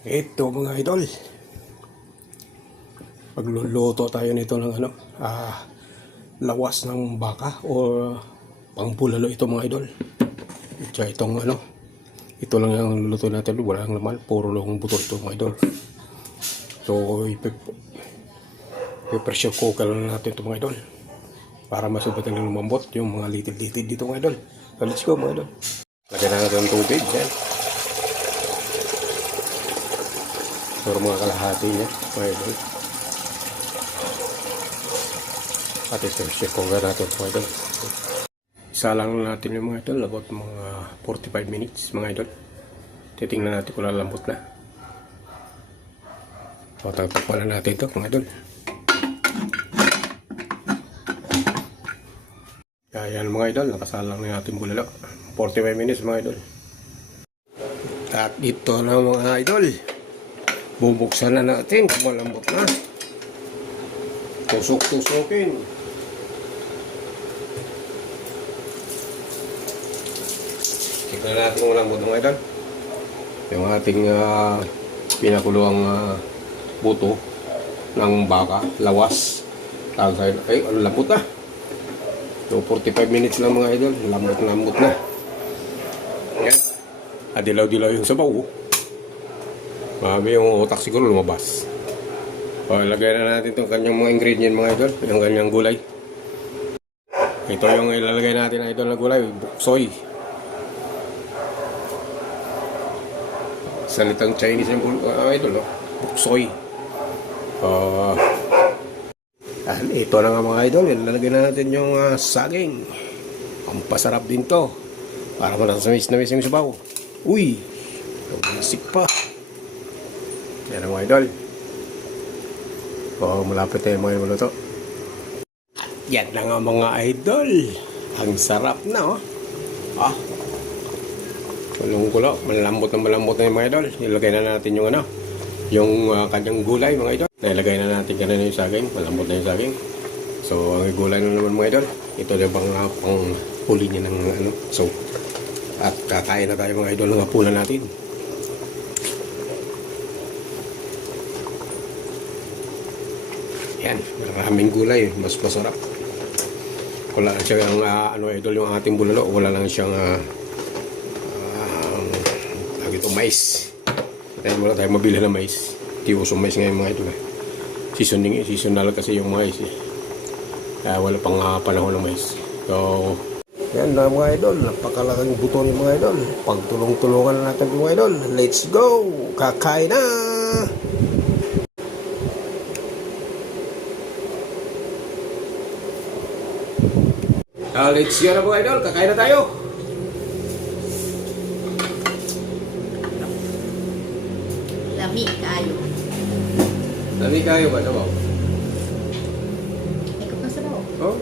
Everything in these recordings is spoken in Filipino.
Ito mga idol, pagluluto tayo nito ng lawas ng baka o pangpulalo ito mga idol. Tsaka itong ito lang yung luluto natin, walang laman, puro lang buto ito mga idol. So i-pressure cooker lang natin ito mga idol para masubatan ng lumambot yung mga litid-litid dito mga idol. So let's go mga idol. Lagyan na natin ng tubig yan. Pero mga kalahati niya mga idol. At i-pressure cooker natin mga idol. Isa lang natin yung mga idol, about mga 45 minutes mga idol. Titingnan natin kung lalambot na. O, tagtakpan na natin ito mga idol. Yan mga idol, nakasalang na natin bulalo. 45 minutes mga idol. At ito na mga idol, bubuksan na natin kung malambot na. Tusok-tusokin. Tignan natin kung malambot mga idol. Yung ating pinakuluang buto ng baka, lawas. Ay, lambot na. So 45 minutes lang mga idol, lambot na. Yan. Adilaw-dilaw yung sabaw. Mabi yung utak siguro lumabas. O, ilagay na natin itong kanyang mga ingredient mga idol, yung kanyang gulay. Ito yung ilalagay natin idol na gulay, buksoy. Salitang Chinese yung idol, no? Buksoy. Ito na nga mga idol, ilalagay na natin yung saging. Ang pasarap din to. Para manasamis na yung sabaw. Uy! Nagsik pa. Yan ang mga idol. Malapit na yung mga maluto. Yan na nga mga idol. Ang sarap na, oh. Kulong-kulo. Malambot na yung mga idol. Ilagay na natin yung yung kanyang gulay mga idol. Nailagay na natin kanina yung saging. Malambot na yung saging. So, ang gulay na naman mga idol. Ito na bang pang huli niya ng so. At kakain na tayo mga idol ng hapunan natin. Yan, maraming gulay, mas masarap. Wala lang siyang idol yung ating bulalo, wala lang siyang mais. Wala tayong mabili na mais. Di uso mais ngayon mga idol. Seasonal kasi yung mais wala pang panahon ng mais. So yan na mga idol, napakalaking buto ni mga idol. Pagtulong-tulungan natin mga idol. Let's go! Kakain na! Let's go na mga idol, kakain na tayo! Lami kayo. Lami kayo ba? Sabaw? Ikot na sabaw. Oo.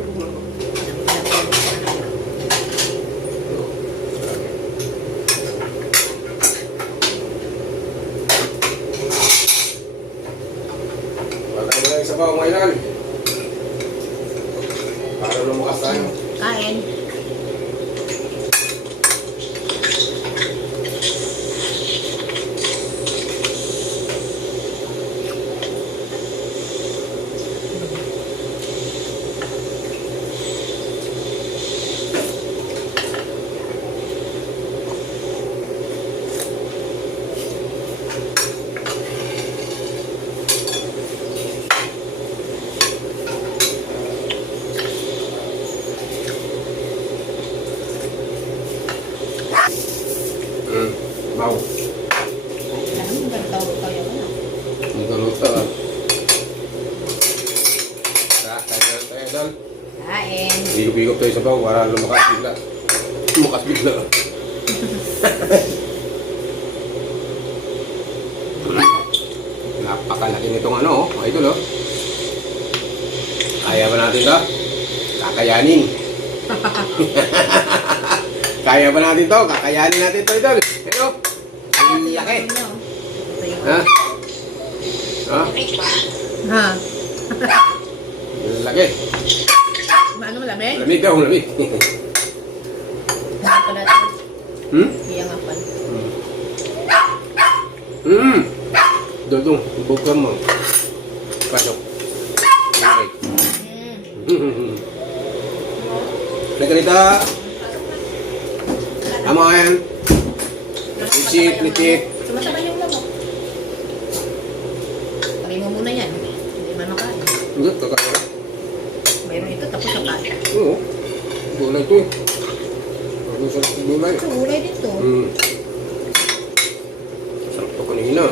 Patay mo lang yung sabaw mga idol. Para lumakas tayo. Kain. Mau. Alam mo, gagtaw yung Ang galuto. Kaya tayo idol. Kain. Bigop-bigop tayo sa baw para lumakas bigla. Lumakas bigla. Napakalaki nitong idol Kaya ba natin ito? Kakayanin. Kaya ba natin ito? Kakayanin natin ito idol. Pero, ang laki. Ha? Ha? Ha? Laki. Ano lamig? Lamig daw, lamig. Ano natin? Hmm? Iyangapan. Hmm. Dodong, buka mo. Pasok. Okay. Naganita. Tama yan. Litit. Sumasabay yung lamok. Tarin mo muna yan. Hindi man makain. Hindi, kakain na. Mayroon ito, tapos sa kaya. Oo. Gulay ito eh. Ano sarap ng gulay? Ito, ulay dito. Sarap ito kanina.